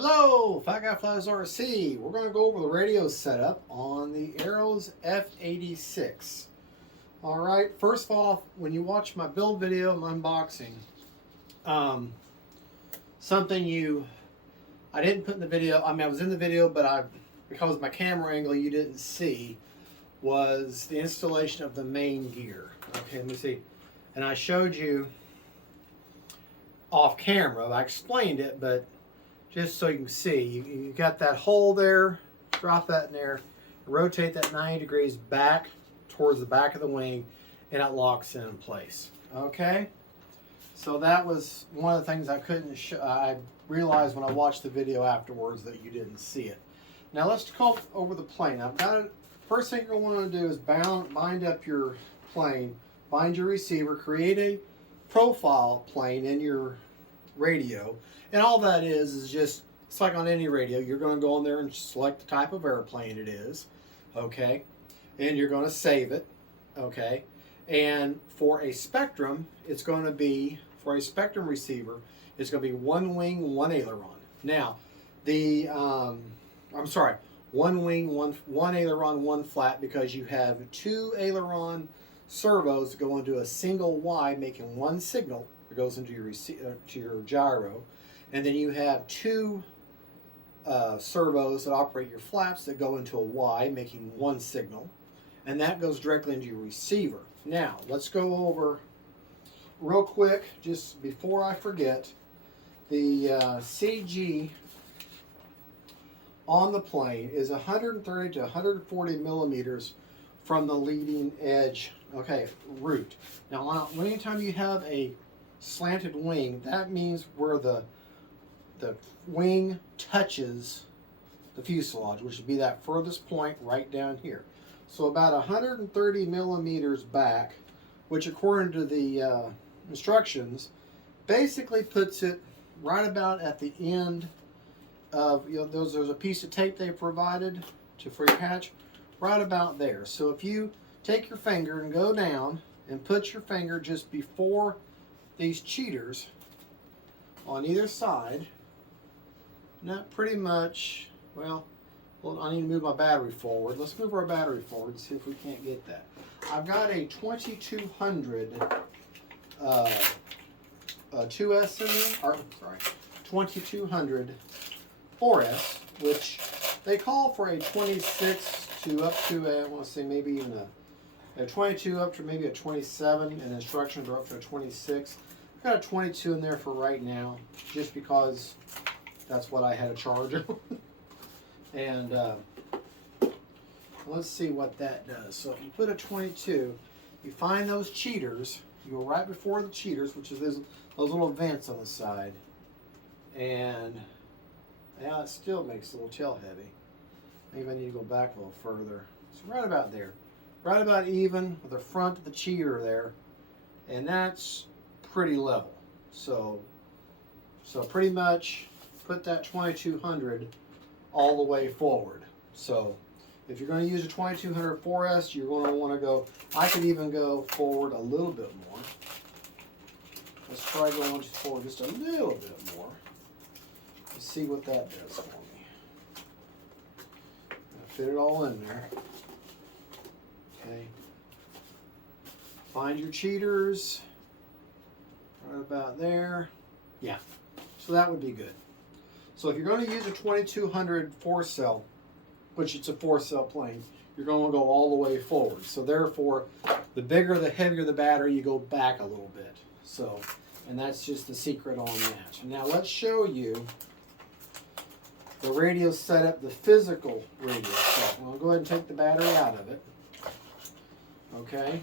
Hello, Fat Guy Flies RC. We're going to go over the radio setup on the Aileron's F-86. Alright, first of all, when you watch my build video, my unboxing, something I didn't put in the video, I was in the video, but because of my camera angle you didn't see, was the installation of the main gear. Okay, let me see. And I showed you off camera, I explained it, but just so you can see, you got that hole there, drop that in there, rotate that 90 degrees back towards the back of the wing, and it locks in place. Okay? So that was one of the things I couldn't show. I realized when I watched the video afterwards that you didn't see it. Now let's go over the plane. I've got it. First thing you're going to want to do is bind up your plane, bind your receiver, create a profile plane in your radio. And all that is just, it's like on any radio, you're going to go in there and select the type of airplane it is, okay? And you're going to save it, okay? And for a Spectrum, it's going to be, for a Spectrum receiver, it's going to be one wing, one aileron. Now, one wing, one aileron, one flat, because you have two aileron servos that go into a single Y, making one signal that goes into your to your gyro. And then you have two servos that operate your flaps that go into a Y, making one signal. And that goes directly into your receiver. Now, let's go over real quick, just before I forget, the CG on the plane is 130 to 140 millimeters from the leading edge, root. Now, anytime you have a slanted wing, that means where the wing touches the fuselage, which would be that furthest point right down here. So about 130 millimeters back, which according to the instructions, basically puts it right about at the end of, there's a piece of tape they provided for your hatch, right about there. So if you take your finger and go down and put your finger just before these cheaters on either side, not pretty much, well, I need to move my battery forward. Let's move our battery forward and see if we can't get that. I've got a 2200 2S in there, 2200 4S, which they call for a 26 to up to I want to say maybe even a 22 up to maybe a 27, and instructions are up to a 26. I've got a 22 in there for right now, just because that's what I had a charge on. And let's see what that does. So if you put a 22, you find those cheaters, you go right before the cheaters, which is those little vents on the side. And yeah, it still makes the little tail heavy. Maybe I need to go back a little further. So right about there. Right about even with the front of the cheater there. And that's pretty level. So pretty much put that 2200 all the way forward. So if you're going to use a 2200 4S, you're going to want to go, I could even go forward a little bit more. Let's try going forward just a little bit more. Let's see what that does for me. Fit it all in there. Okay. Find your cheaters. Right about there. Yeah. So that would be good. So if you're going to use a 2200 4-cell, which it's a 4-cell plane, you're going to go all the way forward. So therefore, the bigger, the heavier the battery, you go back a little bit. So, and that's just the secret on that. Now let's show you the radio setup, the physical radio setup. I'll go ahead and take the battery out of it. Okay.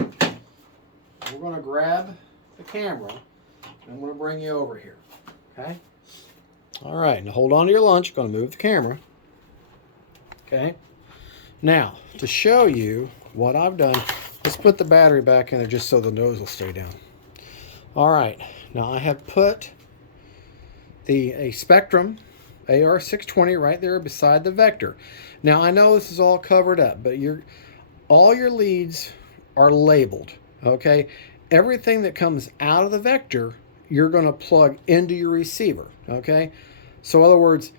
We're going to grab the camera, and I'm going to bring you over here. Okay. All right, now hold on to your lunch. I'm going to move the camera. Okay. Now, to show you what I've done, let's put the battery back in there just so the nose will stay down. All right, now I have put a Spectrum AR620 right there beside the Vector. Now, I know this is all covered up, but all your leads are labeled, okay? Everything that comes out of the Vector, you're going to plug into your receiver, okay? So in other words,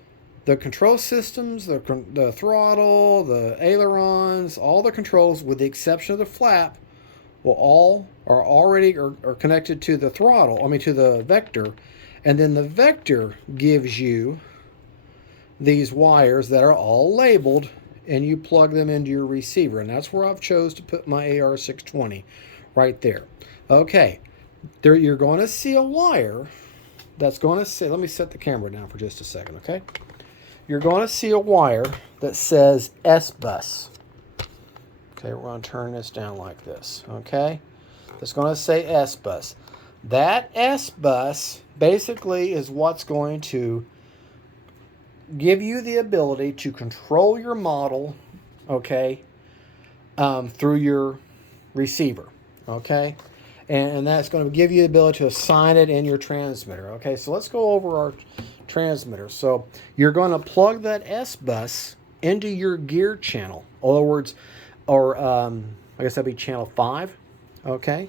the control systems, the throttle, the ailerons, all the controls with the exception of the flap are connected to the throttle, to the vector. And then the vector gives you these wires that are all labeled, and you plug them into your receiver. And that's where I've chose to put my AR620 right there. Okay, there you're going to see a wire that's going to say, let me set the camera down for just a second, okay? You're going to see a wire that says S-bus. Okay, we're going to turn this down like this, okay? It's going to say S-bus. That S-bus basically is what's going to give you the ability to control your model, okay, through your receiver, okay? And that's going to give you the ability to assign it in your transmitter, okay? So let's go over our transmitter. So you're going to plug that S-bus into your gear channel. In other words, or I guess that'd be channel 5, okay?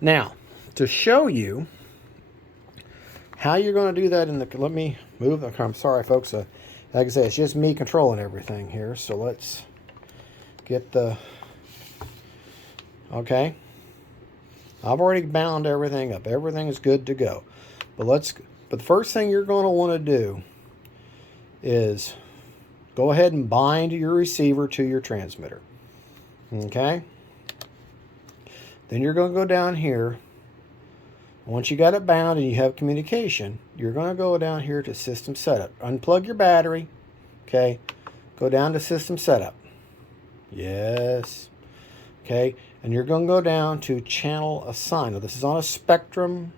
Now, to show you how you're going to do that let me move. I'm sorry, folks. Like I said, it's just me controlling everything here. So let's get okay. I've already bound everything up. Everything is good to go. But the first thing you're going to want to do is go ahead and bind your receiver to your transmitter. Okay? Then you're going to go down here. Once you got it bound and you have communication, you're going to go down here to System Setup. Unplug your battery. Okay? Go down to System Setup. Yes. Okay? And you're going to go down to Channel Assign. Now, this is on a Spectrum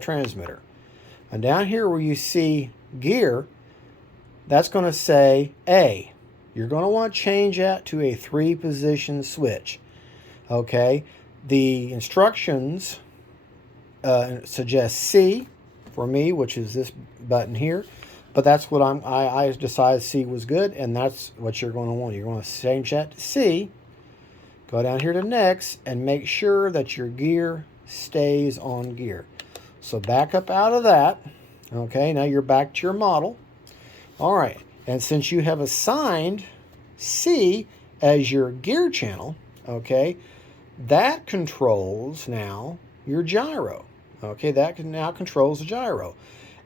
transmitter. And down here where you see Gear, that's going to say A. You're going to want to change that to a 3-position switch. Okay? The instructions suggest C for me, which is this button here. But that's what I decided C was good, and that's what you're going to want. You're going to change that to C. Go down here to Next, and make sure that your gear stays on gear. So back up out of that. Okay, now you're back to your model. All right, and since you have assigned C as your gear channel, okay, that controls now your gyro. Okay, that now controls the gyro.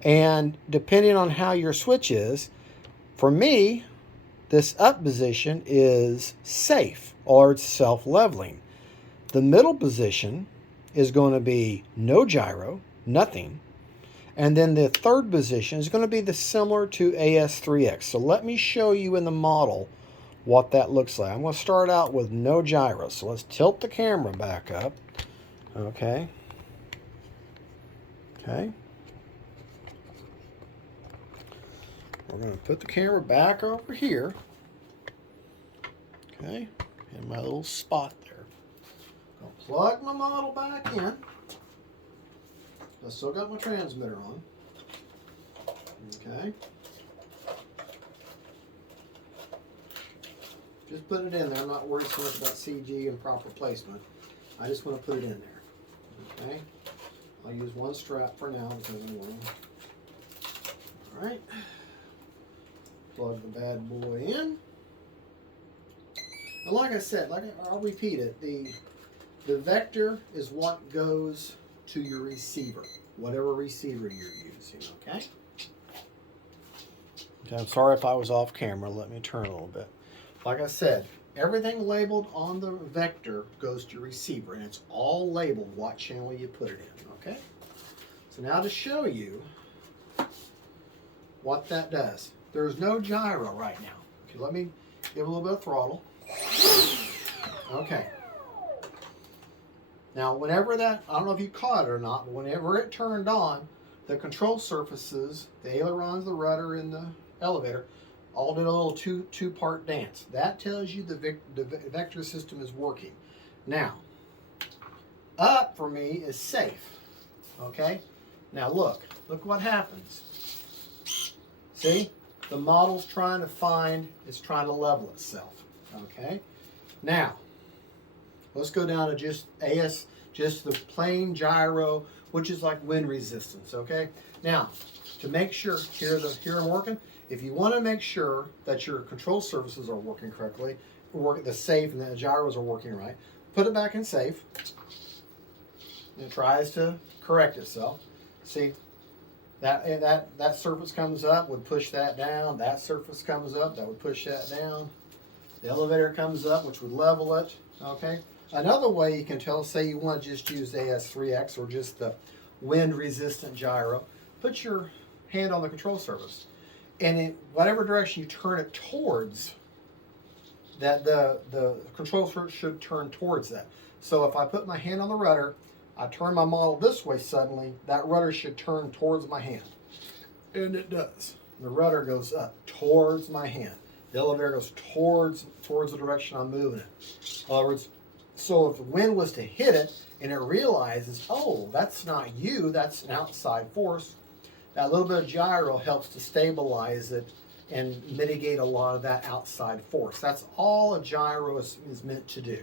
And depending on how your switch is, for me, this up position is safe, or it's self-leveling. The middle position is going to be no gyro, nothing. And then the third position is going to be similar to AS3X. So let me show you in the model what that looks like. I'm going to start out with no gyro. So let's tilt the camera back up. Okay. Okay. We're going to put the camera back over here. Okay. In my little spot there. I'll plug my model back in. I still got my transmitter on. Okay. Just put it in there. I'm not worried so much about CG and proper placement. I just want to put it in there. Okay. I'll use one strap for now because I'm willing. Alright. Plug the bad boy in. And like I said, I'll repeat it, the vector is what goes to your receiver, whatever receiver you're using, okay? Okay, I'm sorry if I was off camera. Let me turn a little bit. Like I said, everything labeled on the vector goes to your receiver, and it's all labeled what channel you put it in, okay? So now to show you what that does. There's no gyro right now. Okay, let me give a little bit of throttle. Okay. Now, whenever that, I don't know if you caught it or not, but whenever it turned on, the control surfaces, the ailerons, the rudder, and the elevator, all did a little two-part dance. That tells you the vector system is working. Now, up for me is safe. Okay? Now look what happens. See? The model's trying it's trying to level itself. Okay? Now, let's go down to just the plain gyro which is like wind resistance, okay? Now, to make sure, here I'm working, if you want to make sure that your control surfaces are working correctly, the safe and the gyros are working right, put it back in safe. It tries to correct itself. See, that surface comes up, would push that down. That surface comes up, that would push that down. The elevator comes up, which would level it, okay? Another way you can tell, say you want to just use the AS3X or just the wind-resistant gyro, put your hand on the control surface, and in whatever direction you turn it towards, that the control surface should turn towards that. So if I put my hand on the rudder, I turn my model this way suddenly, that rudder should turn towards my hand. And it does. The rudder goes up towards my hand. The elevator goes towards the direction I'm moving it. In other words, so if the wind was to hit it and it realizes, oh, that's not you, that's an outside force, that little bit of gyro helps to stabilize it and mitigate a lot of that outside force. That's all a gyro is meant to do.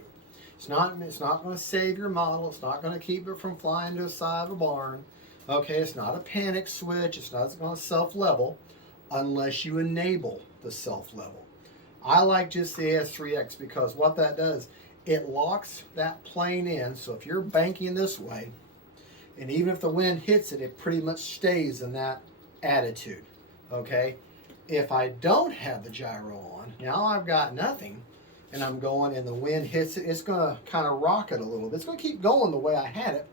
It's not going to save your model. It's not going to keep it from flying to the side of a barn. Okay, it's not a panic switch. It's not going to self-level unless you enable the self-level. I like just the AS3X because what that does, it locks that plane in. So if you're banking this way, and even if the wind hits it, it pretty much stays in that attitude. Okay? If I don't have the gyro on, now I've got nothing, and I'm going and the wind hits it, it's going to kind of rock it a little bit. It's going to keep going the way I had it,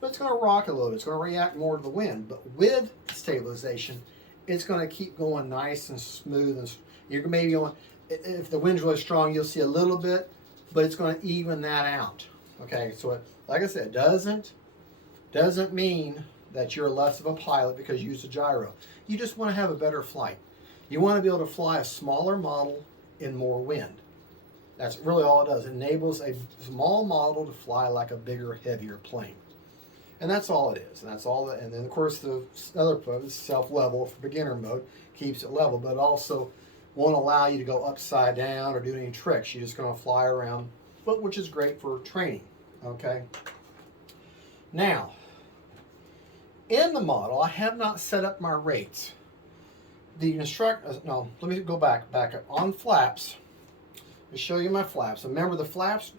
but it's going to rock a little bit. It's going to react more to the wind. But with stabilization, it's going to keep going nice and smooth. And you're maybe going, if the wind's really strong, you'll see a little bit, but it's going to even that out. Okay, so it, like I said, doesn't mean that you're less of a pilot because you use a gyro. You just want to have a better flight. You want to be able to fly a smaller model in more wind. That's really all it does. It enables a small model to fly like a bigger, heavier plane. And that's all it is. And that's all. And then, of course, the other part is self-level for beginner mode, keeps it level, but it also won't allow you to go upside down or do any tricks. You're just going to fly around, but which is great for training. Okay. Now, in the model, I have not set up my rates. The no, let me go back up. On flaps, to show you my flaps. Remember, the flaps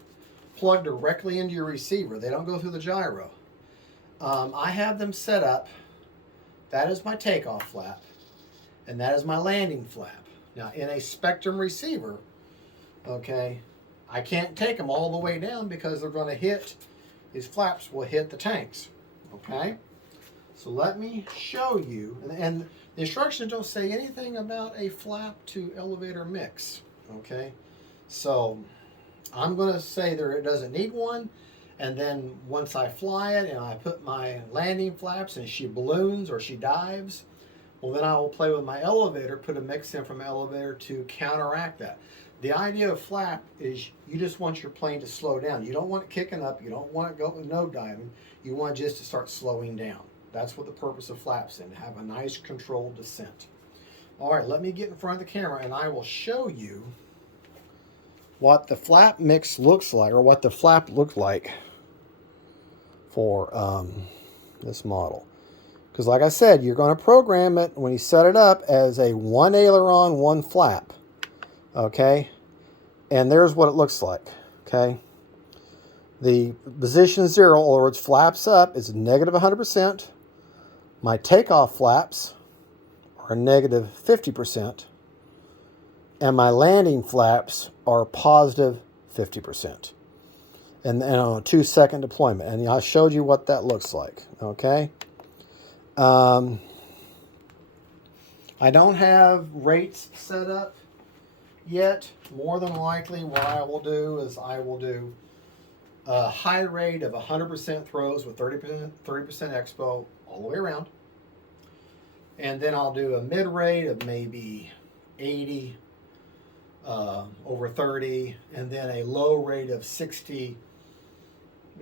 plug directly into your receiver. They don't go through the gyro. I have them set up. That is my takeoff flap, and that is my landing flap. Now, in a Spectrum receiver, okay, I can't take them all the way down because they're going to hit, these flaps will hit the tanks, okay? So let me show you, and the instructions don't say anything about a flap to elevator mix, okay? So I'm going to say there it doesn't need one, and then once I fly it and I put my landing flaps and she balloons or she dives, well then I will play with my elevator, put a mix in from elevator to counteract that. The idea of flap is you just want your plane to slow down. You don't want it kicking up, you don't want it going no diving, you want it just to start slowing down. That's what the purpose of flaps is, to have a nice controlled descent. All right, let me get in front of the camera and I will show you what the flap mix looks like, or what the flap looked like for this model. Because like I said, you're going to program it when you set it up as a one aileron, one flap. Okay? And there's what it looks like. Okay? The position 0, in other words, flaps up, is negative 100%. My takeoff flaps are negative 50%. And my landing flaps are positive 50%. And on a 2-second deployment. And I showed you what that looks like. Okay? I don't have rates set up yet. More than likely what I will do is I will do a high rate of 100% throws with 30% expo all the way around. And then I'll do a mid rate of maybe 80 over 30, and then a low rate of 60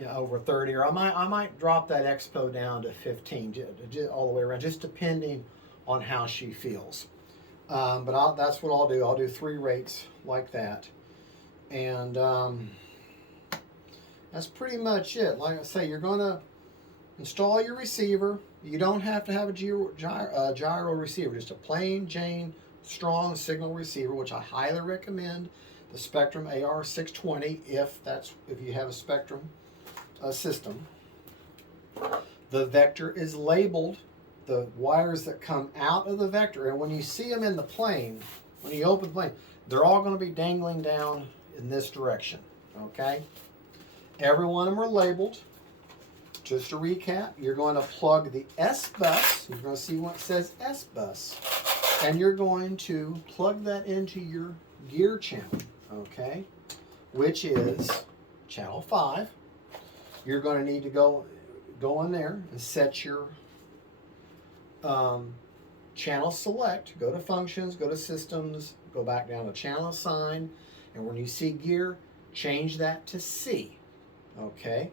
over 30, or I might drop that expo down to 15 all the way around, just depending on how she feels. But that's what I'll do. I'll do 3 rates like that, and that's pretty much it. Like I say, you're gonna install your receiver. You don't have to have a gyro receiver, just a plain Jane strong signal receiver, which I highly recommend. The Spectrum AR620, if you have a Spectrum system. The vector is labeled. The wires that come out of the vector, and when you see them in the plane, when you open the plane, they're all going to be dangling down in this direction. Okay? Every one of them are labeled. Just to recap, you're going to plug the S bus. You're going to see what says S bus. And you're going to plug that into your gear channel, okay, which is channel 5. You're going to need to go in there and set your channel select. Go to functions, go to systems, go back down to channel assign, and when you see gear, change that to C, okay,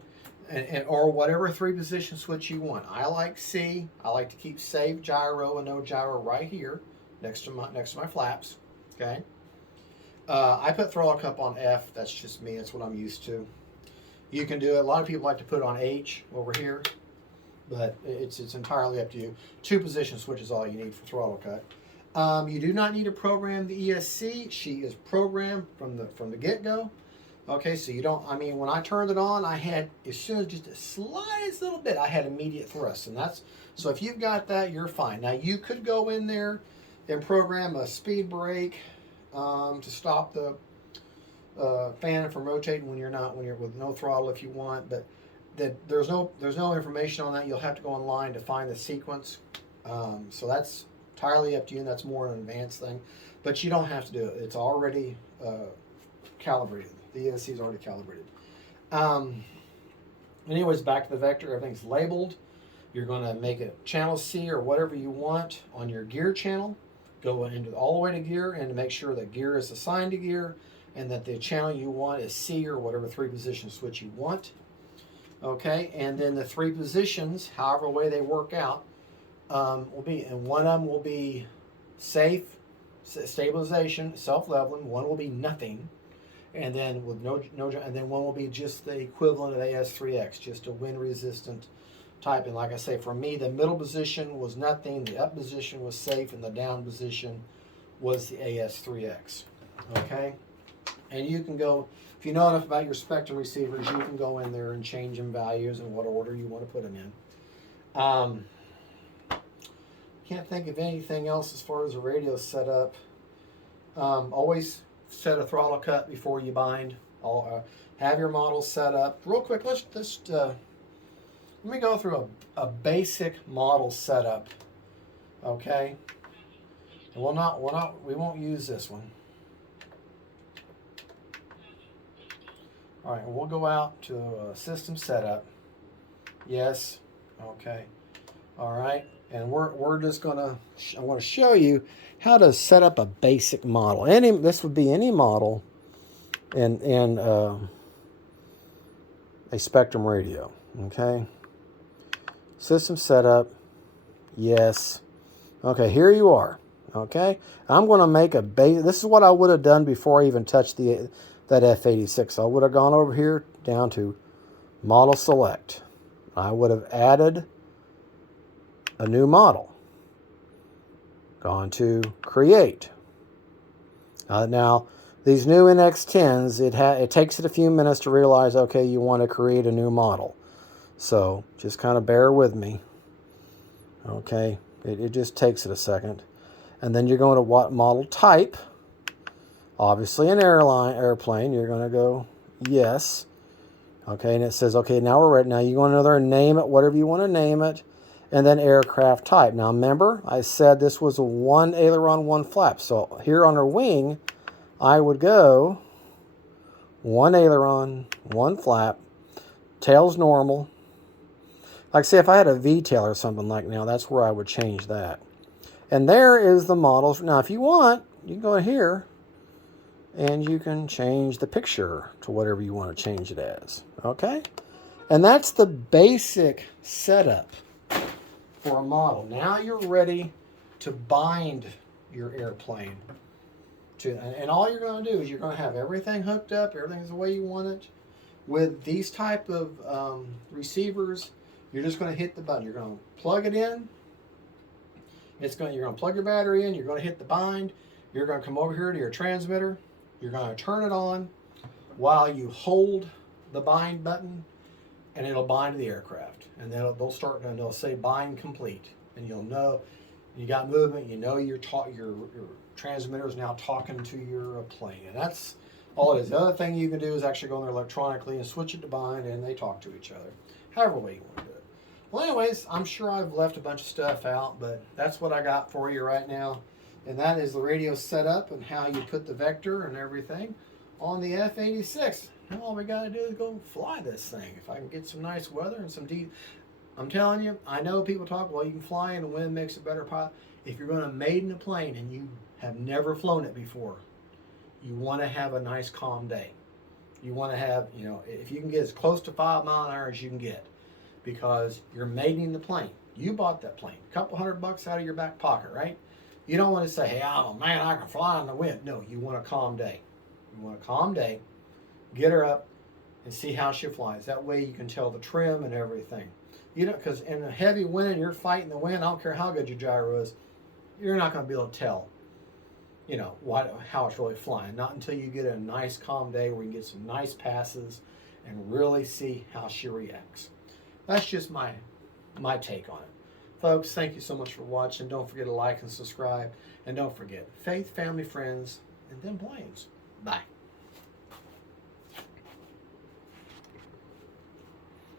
and or whatever 3-position switch you want. I like C. I like to keep save gyro and no gyro right here next to my flaps, okay. I put throttle cup on F. That's just me. That's what I'm used to. You can do it. A lot of people like to put it on H over here, but it's entirely up to you. 2-position switch is all you need for throttle cut. You do not need to program the ESC. She is programmed from the get-go. Okay, so you don't. I mean, when I turned it on, I had, as soon as just the slightest little bit, I had immediate thrust, and that's so. If you've got that, you're fine. Now you could go in there and program a speed brake to stop the fan from rotating when you're with no throttle if you want, but there's no information on that. You'll have to go online to find the sequence. So that's entirely up to you, and that's more an advanced thing. But you don't have to do it. It's already calibrated. The ESC is already calibrated. Anyways, back to the vector. Everything's labeled. You're going to make it channel C or whatever you want on your gear channel. Go into all the way to gear and to make sure that gear is assigned to gear and that the channel you want is C or whatever 3-position switch you want. Okay, and then the 3 positions, however way they work out, will be, and one of them will be safe, stabilization, self-leveling. One will be nothing, and then with no, and then one will be just the equivalent of AS3X, just a wind-resistant type. And like I say, for me, the middle position was nothing, the up position was safe, and the down position was the AS3X. Okay, and you can go, if you know enough about your Spectrum receivers, you can go in there and change them values in what order you want to put them in. Can't think of anything else as far as a radio setup. Always set a throttle cut before you bind. Have your model set up. Real quick, let's just let me go through a basic model setup. Okay, and we won't use this one. All right, we'll go out to system setup. Yes, okay. All right, and we're just gonna. I want to show you how to set up a basic model. This would be any model in a Spectrum radio. Okay. System setup. Yes. Okay, here you are. Okay, I'm going to make a base. This is what I would have done before I even touched that F-86. I would have gone over here down to model select. I would have added a new model. Gone to create. Now these new NX10s, it takes it a few minutes to realize, okay, you want to create a new model. So just kind of bear with me. Okay, it just takes it a second. And then you're going to what model type? Obviously an airplane, you're going to go yes. Okay, and it says, okay, now we're ready. Now you want another name it, whatever you want to name it, and then aircraft type. Now remember, I said this was a 1 aileron, 1 flap. So here on our wing, I would go 1 aileron, 1 flap, tail's normal. Like say if I had a V-tail or something like now, that's where I would change that. And there is the models. Now if you want, you can go in here and you can change the picture to whatever you want to change it as. Okay? And that's the basic setup for a model. Now you're ready to bind your airplane. And all you're going to do is you're going to have everything hooked up, everything's the way you want it. With these type of receivers, You're just going to hit the button. You're going to plug it in. You're going to plug your battery in. You're going to hit the bind. You're going to come over here to your transmitter. You're going to turn it on while you hold the bind button, and it'll bind to the aircraft. And then they'll start, and they'll say bind complete, and you'll know you got movement. You know your transmitter is now talking to your plane, and that's all it is. The other thing you can do is actually go in there electronically and switch it to bind, and they talk to each other. However way you want to do it. Well, anyways, I'm sure I've left a bunch of stuff out, but that's what I got for you right now, and that is the radio setup and how you put the vector and everything on the F-86. Now all we got to do is go fly this thing. If I can get some nice weather and some deep, I'm telling you, I know people talk, well, you can fly in the wind, makes it better pilot. If you're going to maiden a plane and you have never flown it before, you want to have a nice calm day. You want to have, you know, if you can get as close to 5 miles an hour as you can get, because you're maidening the plane. You bought that plane, a couple $100 out of your back pocket, right? You don't want to say, hey, oh man, I can fly in the wind. No, you want a calm day. You want a calm day. Get her up and see how she flies. That way you can tell the trim and everything. You know, because in a heavy wind and you're fighting the wind, I don't care how good your gyro is, you're not going to be able to tell, you know, how it's really flying. Not until you get a nice calm day where you can get some nice passes and really see how she reacts. That's just my take on it. Folks, thank you so much for watching. Don't forget to like and subscribe. And don't forget, faith, family, friends, and them planes. Bye.